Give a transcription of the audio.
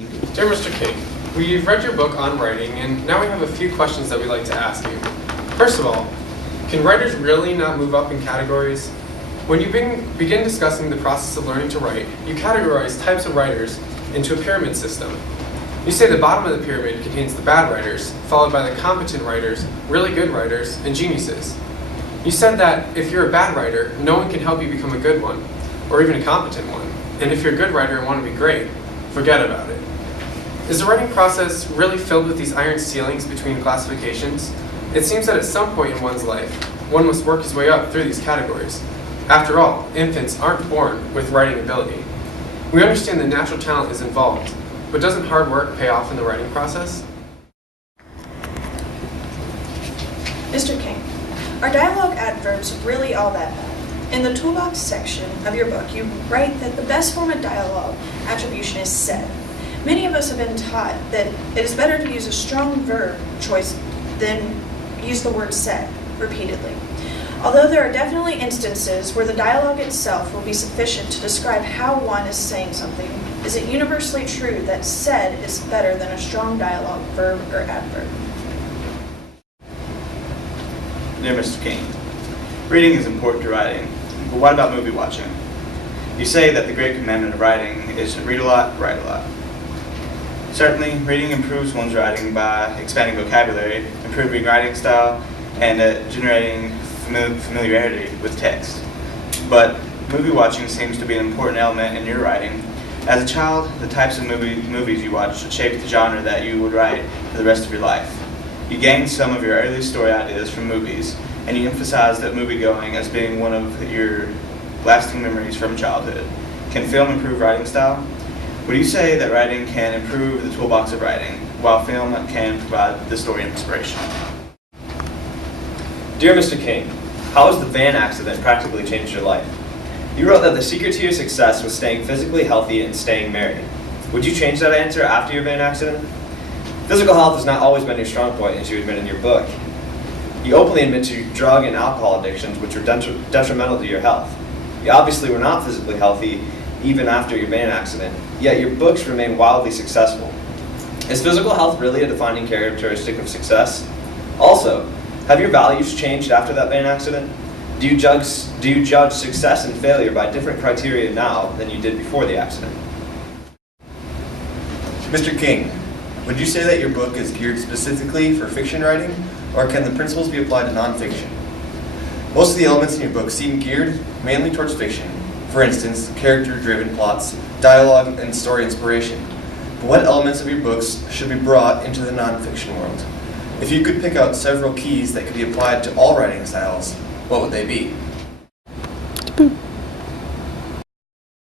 Dear Mr. King, we've read your book on writing, and now we have a few questions that we'd like to ask you. First of all, can writers really not move up in categories? When you begin discussing the process of learning to write, you categorize types of writers into a pyramid system. You say the bottom of the pyramid contains the bad writers, followed by the competent writers, really good writers, and geniuses. You said that if you're a bad writer, no one can help you become a good one, or even a competent one. And if you're a good writer and want to be great, forget about it. Is the writing process really filled with these iron ceilings between classifications? It seems that at some point in one's life, one must work his way up through these categories. After all, infants aren't born with writing ability. We understand that natural talent is involved, but doesn't hard work pay off in the writing process? Mr. King, are dialogue adverbs really all that bad? In the toolbox section of your book, you write that the best form of dialogue attribution is said. Many of us have been taught that it is better to use a strong verb choice than use the word said repeatedly. Although there are definitely instances where the dialogue itself will be sufficient to describe how one is saying something, is it universally true that said is better than a strong dialogue verb or adverb? Dear Mr. King, reading is important to writing, but what about movie watching? You say that the great commandment of writing is to read a lot, write a lot. Certainly, reading improves one's writing by expanding vocabulary, improving writing style, and generating familiarity with text. But movie watching seems to be an important element in your writing. As a child, the types of movies you watched shaped the genre that you would write for the rest of your life. You gained some of your early story ideas from movies, and you emphasized that moviegoing as being one of your lasting memories from childhood. Can film improve writing style? Would you say that writing can improve the toolbox of writing, while film can provide the story inspiration? Dear Mr. King, how has the van accident practically changed your life? You wrote that the secret to your success was staying physically healthy and staying married. Would you change that answer after your van accident? Physical health has not always been your strong point, as you admit in your book. You openly admit to drug and alcohol addictions, which were detrimental to your health. You obviously were not physically healthy even after your van accident, yet your books remain wildly successful. Is physical health really a defining characteristic of success? Also, have your values changed after that van accident? Do you judge success and failure by different criteria now than you did before the accident? Mr. King, would you say that your book is geared specifically for fiction writing, or can the principles be applied to nonfiction? Most of the elements in your book seem geared mainly towards fiction. For instance, character-driven plots, dialogue, and story inspiration. But what elements of your books should be brought into the nonfiction world? If you could pick out several keys that could be applied to all writing styles, what would they be?